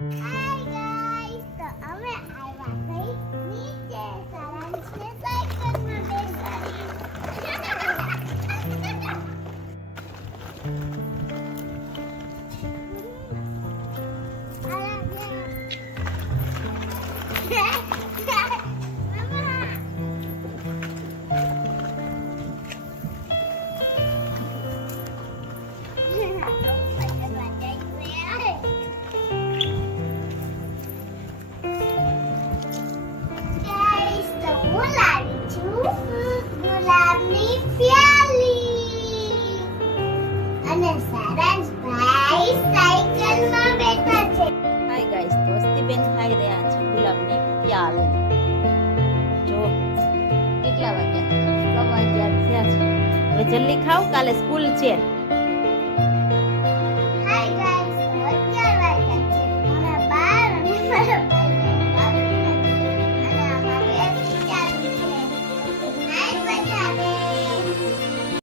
Hi guys, તો અમે આવ્યા કઈ નીચે સારાંશને સાયકલમાં બેસાડી. ગુલાબની પ્યાલી અને સારાંશભાઈ સાયકલમાં બેઠા છે. હાય ગાઈસ, તો અસ્તીબેન ખાઈ રહ્યા છે ગુલાબની પ્યાલ. જો કેટલા વાગ્યા? 9 વાગ્યા થયા છે. હવે જલ્દી ખાઓ, કાલે સ્કૂલ છે.